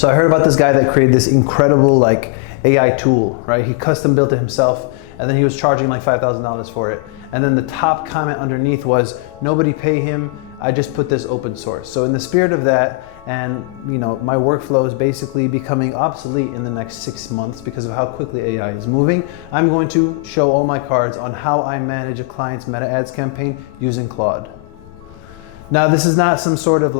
So I heard about this guy that created this incredible AI tool, right? He custom built it himself, and then he was charging like $5,000 for it. And then the top comment underneath was, nobody pay him, I just put this open source. So in the spirit of that, and my workflow is basically becoming obsolete in the next 6 months because of how quickly AI is moving, I'm going to show all my cards on how I manage a client's meta ads campaign using Claude. Now, this is not some sort of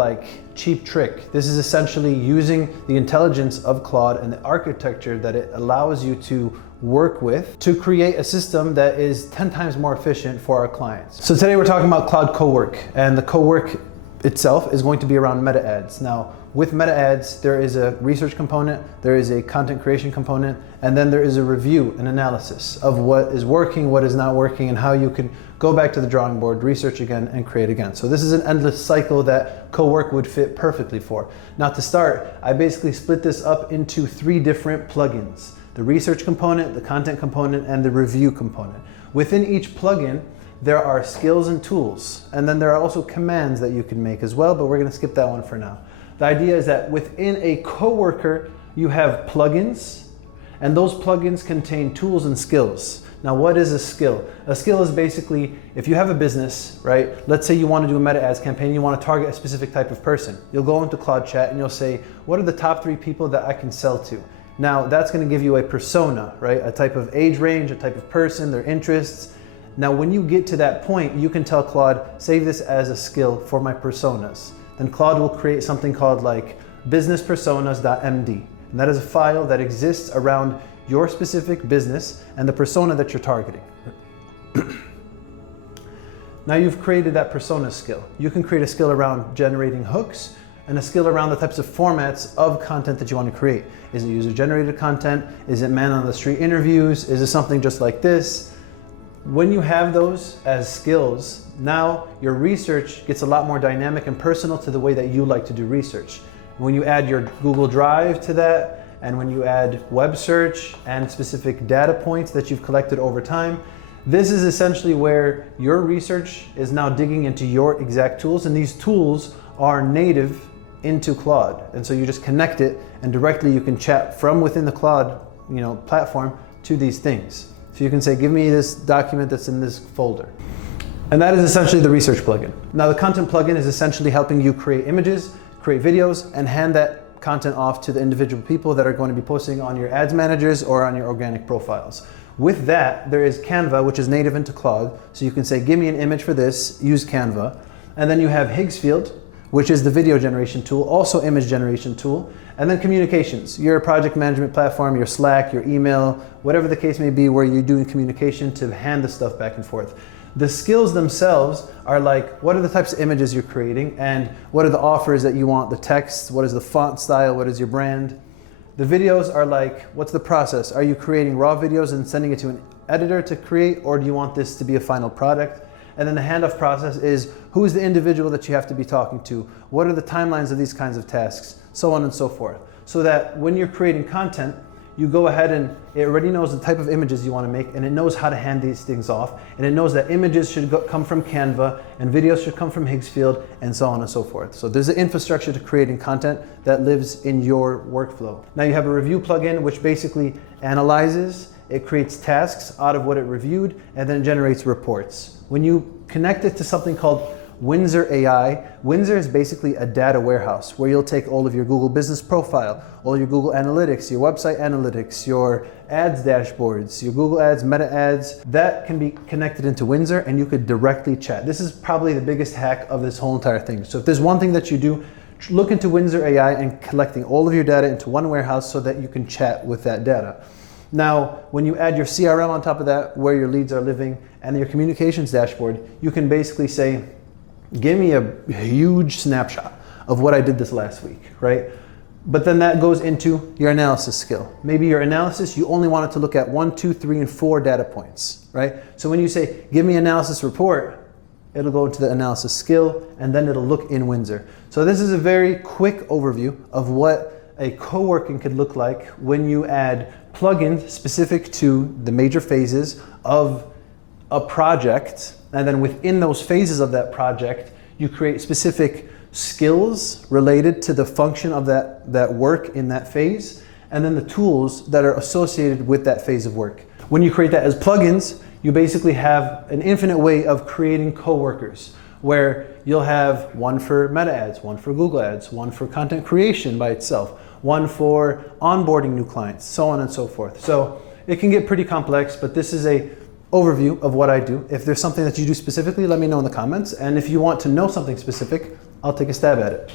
cheap trick. This is essentially using the intelligence of Claude and the architecture that it allows you to work with to create a system that is 10 times more efficient for our clients. So today we're talking about Claude Cowork, and the Cowork itself is going to be around meta ads. Now, with meta ads, there is a research component, there is a content creation component, and then there is a review, an analysis of what is working, what is not working, and how you can go back to the drawing board, research again, and create again. So this is an endless cycle that Cowork would fit perfectly for. Now to start, I basically split this up into 3 different plugins: the research component, the content component, and the review component. Within each plugin, there are skills and tools, and then there are also commands that you can make as well, but we're gonna skip that one for now. The idea is that within a Coworker, you have plugins, and those plugins contain tools and skills. Now, what is a skill? A skill is basically, if you have a business, right? Let's say you want to do a meta ads campaign, you want to target a specific type of person. You'll go into Claude Chat and you'll say, what are the top 3 people that I can sell to? Now, that's going to give you a persona, right? A type of age range, a type of person, their interests. Now, when you get to that point, you can tell Claude, save this as a skill for my personas. Then Claude will create something called businesspersonas.md. And that is a file that exists around your specific business and the persona that you're targeting. Now you've created that persona skill. You can create a skill around generating hooks and a skill around the types of formats of content that you want to create. Is it user-generated content? Is it man-on-the-street interviews? Is it something just like this? When you have those as skills, now your research gets a lot more dynamic and personal to the way that you like to do research. When you add your Google Drive to that, and when you add web search and specific data points that you've collected over time, this is essentially where your research is now digging into your exact tools, and these tools are native into Claude. And so you just connect it, and directly you can chat from within the Claude platform to these things. So you can say, give me this document that's in this folder. And that is essentially the research plugin. Now the content plugin is essentially helping you create images, create videos, and hand that content off to the individual people that are going to be posting on your ads managers or on your organic profiles. With that, there is Canva, which is native into Claude. So you can say, give me an image for this, use Canva. And then you have Higgsfield, which is the video generation tool, also image generation tool. And then communications, your project management platform, your Slack, your email, whatever the case may be, where you're doing communication to hand the stuff back and forth. The skills themselves are what are the types of images you're creating, and what are the offers that you want, the text, what is the font style, what is your brand. The videos are what's the process? Are you creating raw videos and sending it to an editor to create, or do you want this to be a final product? And then the handoff process is, who is the individual that you have to be talking to? What are the timelines of these kinds of tasks? So on and so forth. So that when you're creating content, you go ahead and it already knows the type of images you want to make, and it knows how to hand these things off, and it knows that images should come from Canva and videos should come from Higgsfield, and so on and so forth. So there's an infrastructure to creating content that lives in your workflow. Now you have a review plugin, which basically analyzes, it creates tasks out of what it reviewed, and then generates reports. When you connect it to something called Windsor AI, Windsor is basically a data warehouse where you'll take all of your Google business profile, all your Google Analytics, your website analytics, your ads dashboards, your Google Ads, meta ads, that can be connected into Windsor, and you could directly chat. This is probably the biggest hack of this whole entire thing. So if there's one thing that you do, look into Windsor AI and collecting all of your data into one warehouse so that you can chat with that data. Now, when you add your CRM on top of that, where your leads are living, and your communications dashboard, you can basically say, give me a huge snapshot of what I did this last week, right? But then that goes into your analysis skill. Maybe your analysis, you only want it to look at 1, 2, 3, and 4 data points, right? So when you say, give me analysis report, it'll go into the analysis skill, and then it'll look in Windsor. So this is a very quick overview of what a co-working could look like when you add plugins specific to the major phases of a project, and then within those phases of that project, you create specific skills related to the function of that work in that phase, and then the tools that are associated with that phase of work. When you create that as plugins, you basically have an infinite way of creating coworkers, where you'll have one for meta ads, one for Google ads, one for content creation by itself, one for onboarding new clients, so on and so forth. So it can get pretty complex, but this is a overview of what I do. If there's something that you do specifically, let me know in the comments. And if you want to know something specific, I'll take a stab at it.